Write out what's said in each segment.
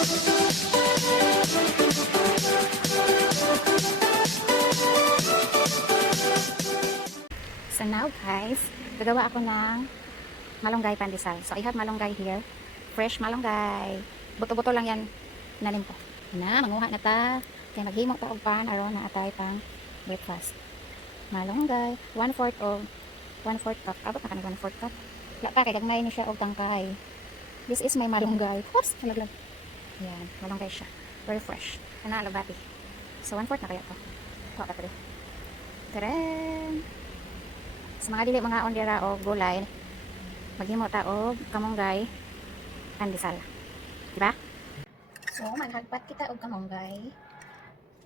So now guys, gagawa ako ng malunggay pandesal. So I have malunggay here. Fresh malunggay. Buto-buto lang yan. Nanim ko. Na, manguha na ta. Kaya maghimo ta og pan aron na atay pang breakfast. Malunggay. 1/4 cup. Abot na kami 1/4 cup. Laka kay gagmay ni siya og tangkay. This is my malunggay. Oops, halaglag. Yan, malunggay siya. Very fresh. Ana alabati. So 1/4 na kaya to. Kuha ka to. Tadaan! Sa mga dili mga ondera o gulay, maghimo ta og kamonggay pandesal. Diba? So, maghagpat kita og kamonggay.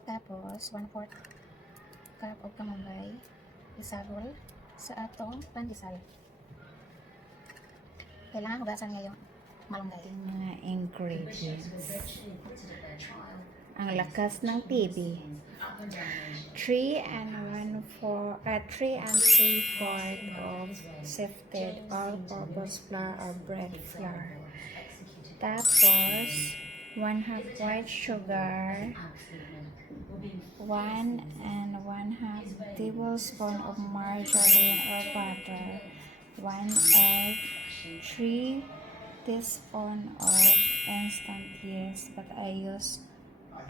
Tapos, 1/4 cup og kamonggay. Isagol sa atong pandesal. Kailangan hugasan niya yung malunggay. Mga ingredients. Ang lakas ng TV. 3 and 3/4 of sifted all-purpose flour or bread flour. Tapos 1/2 white sugar, 1 1/2 tablespoon of margarine or butter, 1 egg, 3 teaspoon of instant yeast, but I use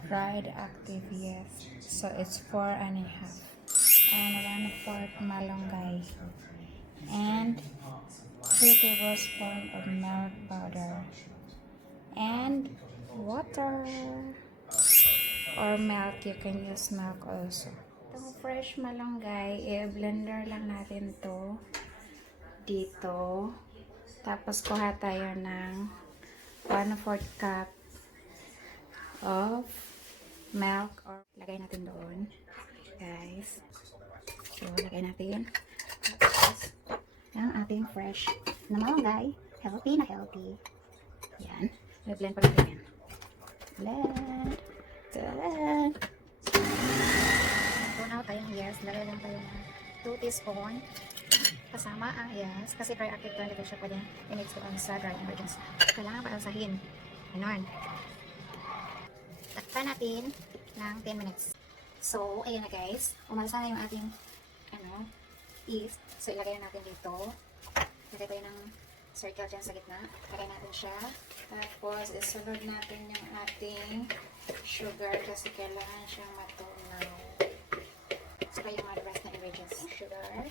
dried active yeast, so it's 4 1/2, and 1/4 malunggay, and 3 tablespoons of milk powder, and water or milk. You can use milk also. Itong fresh malunggay, i-blender lang natin to dito. Tapos kuha tayo ng 1/4 cup of milk, or lagay natin doon guys. So lagay natin. Tapos ang ating fresh na malunggay, healthy na healthy. Yan, i-blend pa natin yan. Blend. Tadan. Tunaw tayong yes, lagay lang tayo ng 2 teaspoon kasama ang yes, kasi dry active to, hindi ko siya pwede i-mix doon sa dry ingredients. Kailangan pa alsahin. Ganon. Takpan natin ng 10 minutes. So, ayan na guys. Umalsa na yung ating yeast. So, ilagay na natin dito. Lagay tayo ng circle dyan sa gitna. Lagay natin siya. Tapos, isunod natin yung ating sugar kasi kailangan siyang matunaw. So, yung mga rest na ingredients. Sugar.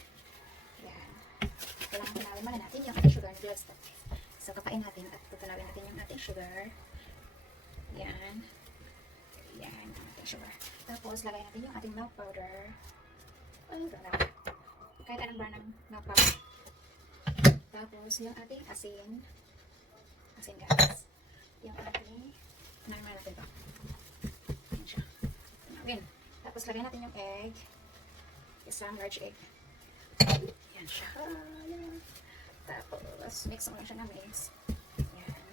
Yan. Kailangan tunawin muna natin yung ating sugar. So, kapain natin at tutunawin natin yung ating sugar. Yan. Yan, ang ating sugar. Tapos, lagay natin yung ating milk powder. Kahit anong brand ng milk powder. Tapos, yung ating asin. Asin guys. Yung ating, normal natin ito. Yan siya. Again. Tapos, lagay natin yung egg. Isang large egg. Yan siya. Yan. Tapos, mix mo lang siya na mix. Yan.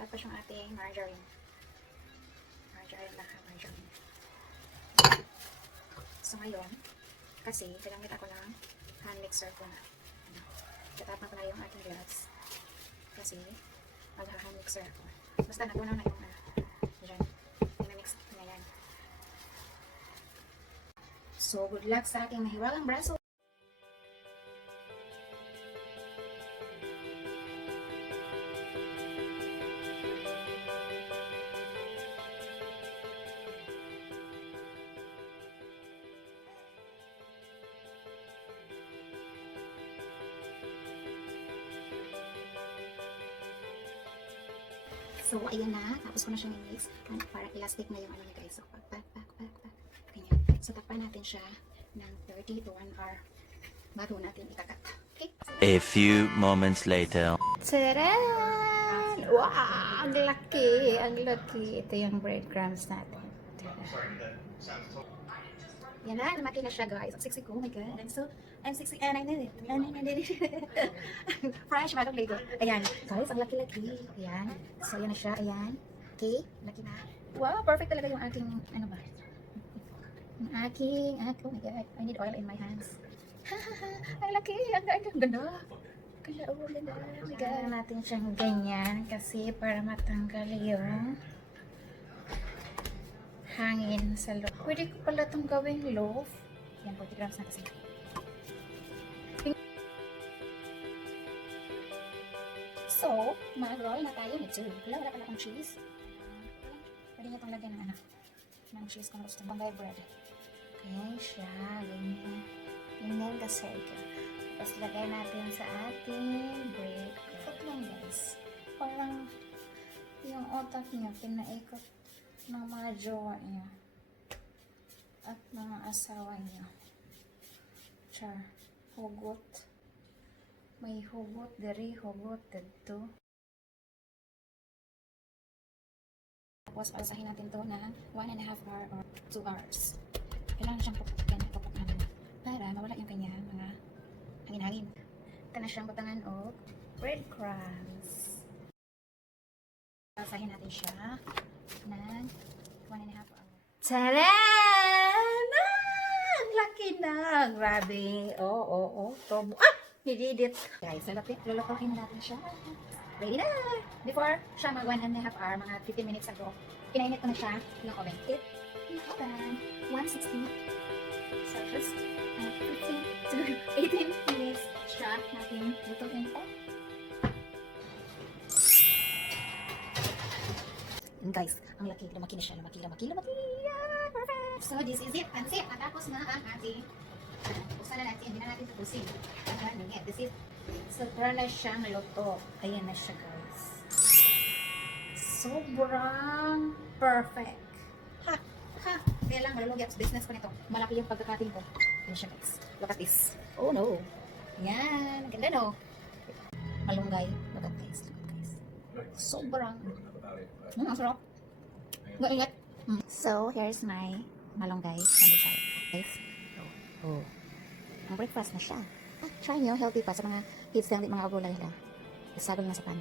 Tapos, yung ating margarine. Margarine. So ngayon, kasi gamit ako ng hand mixer ko na. Tatapang ko na yung ating gloves. Kasi mag-hand mixer ako. Basta natunaw na yung dyan. I-mix na yan. So good luck sa aking mahiwagang braso. So, ayan na. Tapos ko na siyang i-mix. Para elastic na yung ano niya guys. So, pak. Ganyan. So, takpan natin siya ng 30 to 1 hour bago natin ikakat. Okay? A few moments later. Tadaan! Wow! Ang laki! Ang laki. Ito yung breadcrumbs natin. Yan na. Lumaki na siya guys. Ang sexy ko. Oh my god. I'm sexy and I did it. Fresh, bagong Lego. Ayan. Guys, ang laki-laki. Ayan. So, yan na siya. Ayan. Okay. Laki na. Wow, perfect talaga yung aking, ano ba? Yung aking, oh my god. I need oil in my hands. Ang laki. Ang ganda. Kaya ganda. Gawin natin siyang ganyan kasi para matanggal yung hangin sa loob. Pwede ko pala itong gawing loaf. Yan, 40 grams na kasi. So, mag-roll na tayo nito. Wala pala akong cheese. Pwede niyo itong lagyan ng ano, ng cheese kung gusto. Bombay bread. Okay, siya. Ganyan. Ganyan ka-circle. Tapos lagay natin sa ating bread. Ikot lang guys. Parang yung otak niyo, pinaikot ng mga jowa niyo. At mga asawa niyo. Char. Hugot. May hugot dari, hugot dito. Tapos, alasahin natin to na 1.5 hour or 2 hours. Kailangan siyang pupukin namin para mawala yung kanyang mga hangin-hangin. Ito na siyang batangan o breadcrumbs. Alasahin natin siya ng 1.5 hour. Taran! Ang laki na! Grabe! Oo. Tobo. Ah! Nididit. Guys, lulutuin natin siya. Ready na! Before siya mag 1.5 hour, mga 15 minutes ago, pinainit ko na siya ng oven. It, oven, 160 Celsius, at 15 to 18 minutes siya natin lutuin po. And guys, ang laki, lumaki na siya, lumaki. Yeah, perfect! So, this is it. Pansit, matapos na ang ating buksan na natin, hindi na natin tapusin. This is, so, para na siyang luto. Ayan na siya, guys. Sobrang perfect. Ha! Kaya lang, malulugi at business ko nito. Malaki yung pagkakating ko. Ayan siya, guys. Look at this. Oh, no. Yan. Ganda, no? Malunggay. Look at this. Sobrang. Ang sarap. Maingat. So, here's my malunggay pandesal. Guys. Oh. Ang breakfast na siya. Try nyo, healthy pa sa mga kids lang, mga gulay lang. Isagol na sa pan.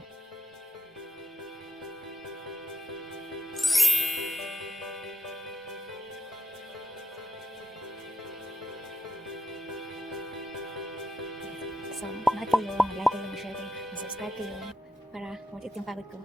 So, mag-like kayo, mag-share kayo, mag-subscribe kayo para worth it yung pagod ko.